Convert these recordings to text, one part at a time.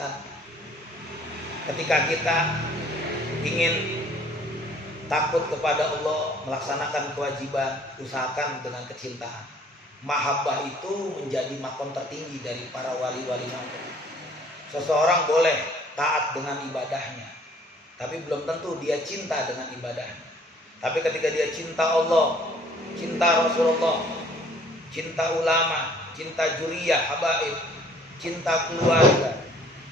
Ustaz, ketika kita ingin takut kepada Allah, melaksanakan kewajiban, usahakan dengan kecintaan. Mahabbah itu menjadi makom tertinggi dari para wali-wali Allah. Seseorang boleh taat dengan ibadahnya, tapi belum tentu dia cinta dengan ibadahnya. Tapi ketika dia cinta Allah, cinta Rasulullah, cinta ulama, cinta juriyah, habaib, cinta keluarga,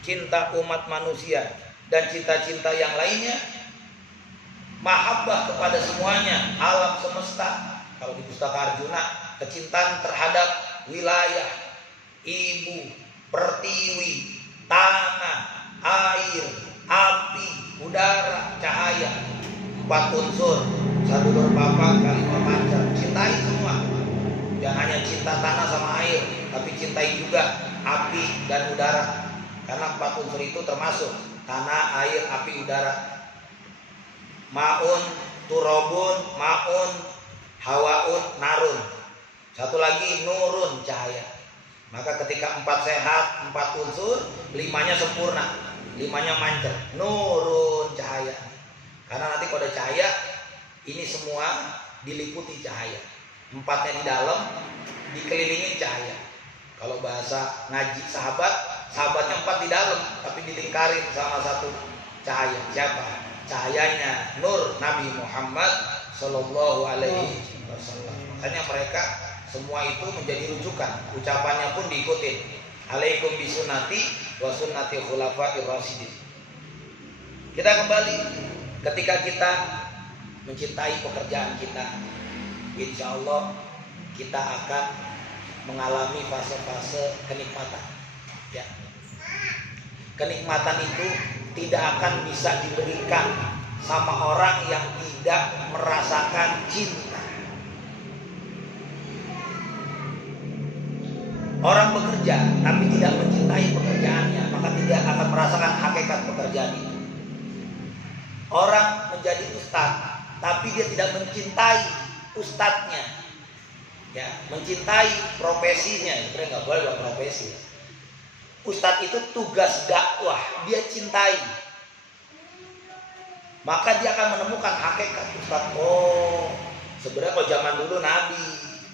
cinta umat manusia, dan cinta-cinta yang lainnya, mahabbah kepada semuanya, alam semesta. Kalau di Pustaka Arjuna, kecintaan terhadap wilayah, ibu, pertiwi, tanah, air, api, udara, cahaya, 4 unsur, satu berpapak, kalimat panjang. Cintai semua. Jangan hanya cinta tanah sama air, tapi cintai juga api dan udara. Karena 4 unsur itu termasuk tanah, air, api, udara. Ma'un, turabun, ma'un, hawaun, narun. Satu lagi nurun, cahaya. Maka ketika 4 sehat, 4 unsur, 5-nya sempurna, 5-nya mancer. Nurun, cahaya. Karena nanti kalau ada cahaya, ini semua diliputi cahaya. 4-nya di dalam, dikelilingi cahaya. Kalau bahasa ngaji sahabatnya 4 di dalam, tapi dilingkarin sama satu cahaya. Siapa? Cahayanya Nur Nabi Muhammad Sallallahu Alaihi Wasallam. Makanya mereka semua itu menjadi rujukan. Ucapannya pun diikutin. Alaikum bisunnati wa sunnati khulafa'ir rasyidin. Kita kembali, ketika kita mencintai pekerjaan kita, insya Allah kita akan mengalami fase-fase kenikmatan. Ya. Kenikmatan itu tidak akan bisa diberikan sama orang yang tidak merasakan cinta. Orang bekerja tapi tidak mencintai pekerjaannya, maka tidak akan merasakan hakikat pekerjaan itu. Orang menjadi ustadz tapi dia tidak mencintai ustadznya, ya, mencintai profesinya. Sebenarnya nggak boleh bilang profesi. Ustadz itu tugas dakwah, dia cintai, maka dia akan menemukan hakikat ustadz. Oh, sebenarnya kalau zaman dulu nabi,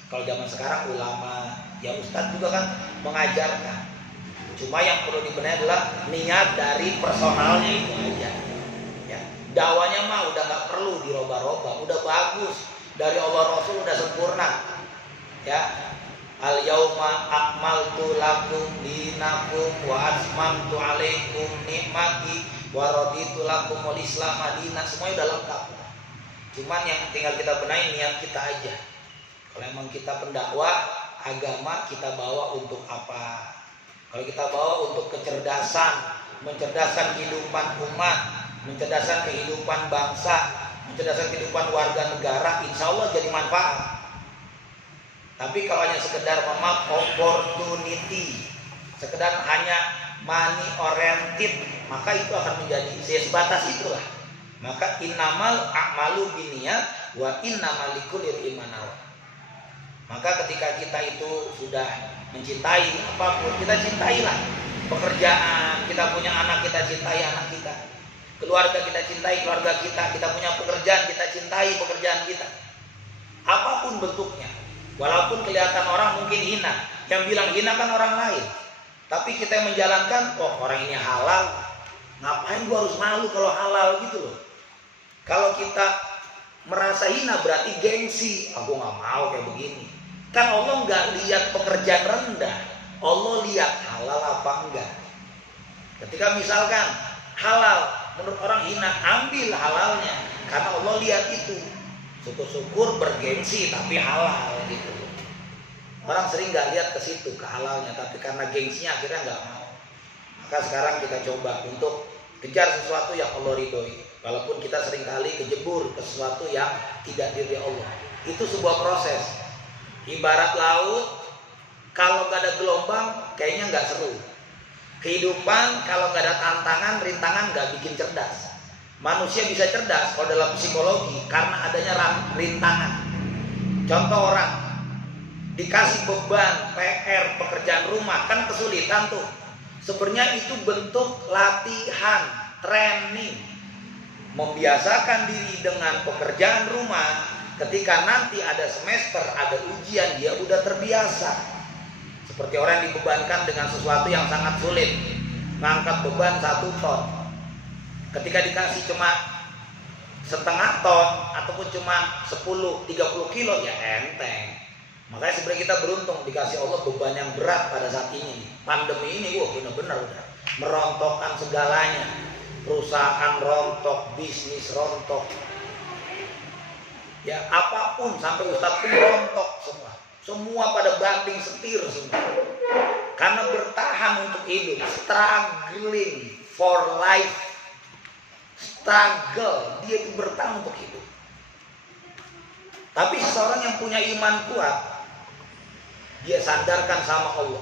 kalau zaman sekarang ulama, ya ustadz juga kan mengajarkan. Cuma yang perlu dibenahi adalah niat dari personalnya itu aja. Ya, dakwanya mah udah nggak perlu dirubah-rubah, udah bagus, dari Allah Rasul udah sempurna. Ya. Al yauma akmaltu lakum dinakum wa atmamtu alaikum nikmati wa raditu lakumul islam madinah. Semuanya udah lengkap. Cuman yang tinggal kita benahi niat kita aja. Kalau emang kita pendakwah agama, kita bawa untuk apa? Kalau kita bawa untuk kecerdasan, mencerdaskan kehidupan umat, mencerdaskan kehidupan bangsa, mencerdaskan kehidupan warga negara, insya Allah jadi manfaat. Tapi kalau hanya sekedar opportunity, sekedar hanya money oriented, maka itu akan menjadi sebatas itulah. Maka innamal a'malu binniyat wa innamal likulli imrin ma nawa. Maka ketika kita itu sudah mencintai apapun, kita cintailah pekerjaan, kita punya anak, kita cintai anak kita, keluarga kita cintai keluarga kita punya pekerjaan, kita cintai pekerjaan kita, apapun bentuknya. Walaupun kelihatan orang mungkin hina, yang bilang hina kan orang lain, tapi kita yang menjalankan, oh orang ini halal, ngapain gua harus malu kalau halal gitu loh. Kalau kita merasa hina berarti gengsi, aku nggak mau kayak begini. Kan Allah nggak lihat pekerjaan rendah, Allah lihat halal apa enggak. Ketika misalkan halal menurut orang hina, ambil halalnya, karena Allah lihat itu. Syukur-syukur bergengsi tapi halal gitu. Orang sering nggak lihat ke situ, ke halalnya, tapi karena gengsinya akhirnya nggak mau. Maka sekarang kita coba untuk kejar sesuatu yang Allah ridhoi, walaupun kita seringkali kejebur ke sesuatu yang tidak diridhoi Allah. Itu sebuah proses. Ibarat laut, kalau nggak ada gelombang kayaknya nggak seru. Kehidupan kalau nggak ada tantangan, rintangan nggak bikin cerdas. Manusia bisa cerdas kalau dalam psikologi karena adanya rintangan. Contoh, orang dikasih beban PR pekerjaan rumah kan kesulitan tuh. Sebenarnya itu bentuk latihan, training, membiasakan diri dengan pekerjaan rumah. Ketika nanti ada semester, ada ujian, dia udah terbiasa. Seperti orang yang dibebankan dengan sesuatu yang sangat sulit, ngangkat beban 1 ton. Ketika dikasih cuma setengah ton ataupun cuma 10-30 kilo, ya enteng. Makanya sebenarnya kita beruntung dikasih Allah beban yang berat pada saat ini. Pandemi ini, benar-benar udah merontokkan segalanya. Perusahaan rontok, bisnis rontok. Ya apapun, sampai ustadz pun rontok semua. Semua pada banting setir semua. Karena bertahan untuk hidup, struggling for life. Struggle, dia itu bertahan untuk hidup. Tapi seseorang yang punya iman kuat, dia sandarkan sama Allah.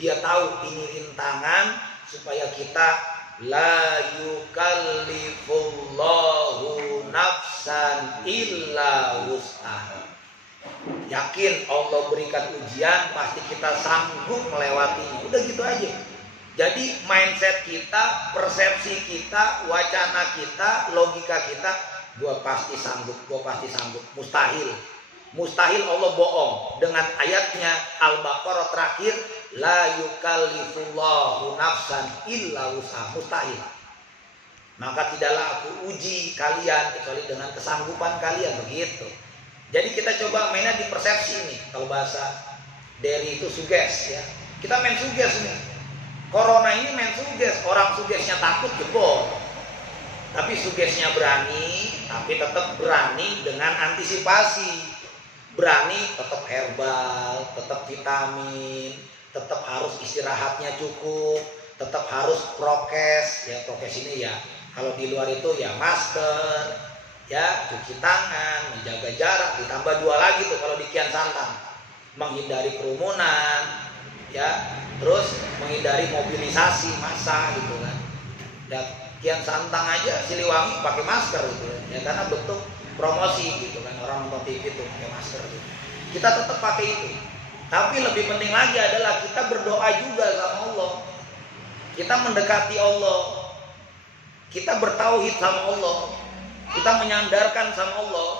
Dia tahu ini rintangan supaya kita la yukallifullahu nafsan illa wus'aha. Yakin Allah berikan ujian, pasti kita sanggup melewatinya. Udah gitu aja. Jadi mindset kita, persepsi kita, wacana kita, logika kita, gua pasti sanggup. Mustahil. Mustahil Allah bohong dengan ayatnya Al-Baqarah terakhir, la yukallifullahu nafsan illa wus'aha. Mustahil. Maka tidaklah aku uji kalian kecuali dengan kesanggupan kalian, begitu. Jadi kita coba mainnya di persepsi ini. Kalau bahasa Derry itu suges, ya. Kita main suges nih. Corona ini main suges. Orang sugesnya takut jebol. Tapi sugesnya berani, tapi tetap berani dengan antisipasi. Berani tetap herbal, tetap vitamin, tetap harus istirahatnya cukup, tetap harus prokes. Ya prokes ini ya, kalau di luar itu ya masker, ya cuci tangan, menjaga jarak, ditambah 2 lagi tuh kalau di Kian Santang, menghindari kerumunan, ya terus menghindari mobilisasi massa gitu kan. Ya Kian Santang aja Siliwangi pakai masker gitu ya, karena bentuk promosi gitu kan, orang nonton TV tuh pakai masker gitu. Kita tetap pakai itu. Tapi lebih penting lagi adalah kita berdoa juga sama Allah. Kita mendekati Allah. Kita bertauhid sama Allah. Kita menyandarkan sama Allah.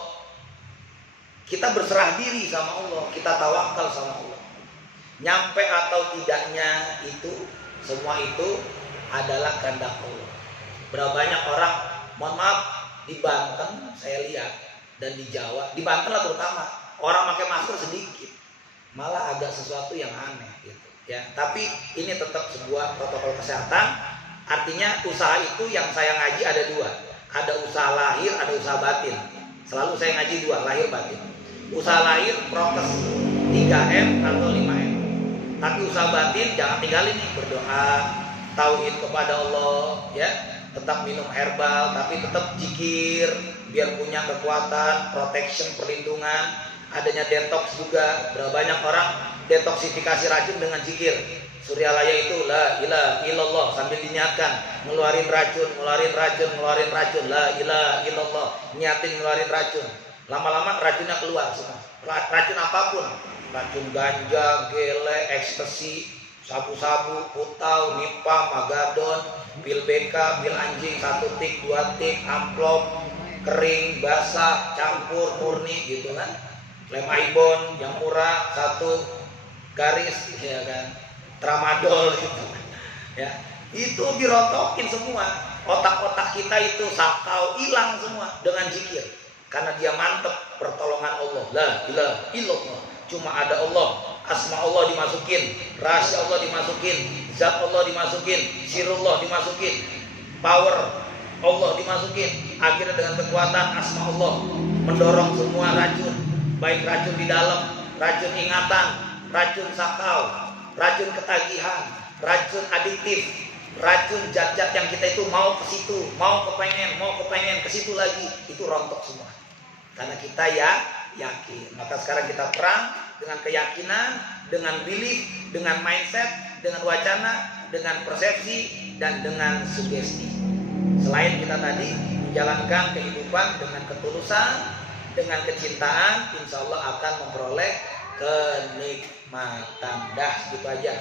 Kita berserah diri sama Allah. Kita tawakal sama Allah. Nyampe atau tidaknya itu, semua itu adalah kehendak Allah. Berapa banyak orang, mohon maaf, di Banten saya lihat, dan di Jawa, di Banten lah terutama, orang pakai masker sedikit, malah agak sesuatu yang aneh gitu ya. Tapi ini tetap sebuah protokol kesehatan. Artinya usaha itu yang saya ngaji ada 2, ada usaha lahir, ada usaha batin. Selalu saya ngaji 2, lahir batin. Usaha lahir prokes 3M atau 5M. Tapi usaha batin jangan tinggalin nih, berdoa, tauhid kepada Allah ya. Tetap minum herbal, tapi tetap zikir biar punya kekuatan, protection, perlindungan. Adanya detox juga. Berapa banyak orang detoksifikasi racun dengan zikir. Suryalaya itu la ilaha illallah sambil diniatkan, ngeluarin racun, la ilaha illallah, niatin ngeluarin racun. Lama-lama racunnya keluar semua. Racun apapun, racun ganja, gele, ekstasi, sabu-sabu, putau, nipa, magadon, pil BK, pil anjing, 1 tik, 2 tik, amplop, kering, basah, campur, murni gitu kan. Lem Ibon yang murah 1 garis ya kan. Tramadol gitu. Ya. Itu dirontokin semua. Otak-otak kita itu sakau, hilang semua dengan zikir. Karena dia mantep pertolongan Allah. La ilaha illallah. Cuma ada Allah. Asma Allah dimasukin, rahasia Allah dimasukin, zat Allah dimasukin, sirullah dimasukin, power Allah dimasukin. Akhirnya dengan kekuatan asma Allah mendorong semua racun, baik racun di dalam, racun ingatan, racun sakau, racun ketagihan, racun adiktif, racun zat-zat yang kita itu mau ke situ, mau kepengen ke situ lagi, itu rontok semua. Karena kita ya yakin. Maka sekarang kita perang dengan keyakinan, dengan belief, dengan mindset, dengan wacana, dengan persepsi, dan dengan sugesti. Selain kita tadi menjalankan kehidupan dengan ketulusan, dengan kecintaan, insya Allah akan memperoleh kenikmatan. Dah, gitu aja.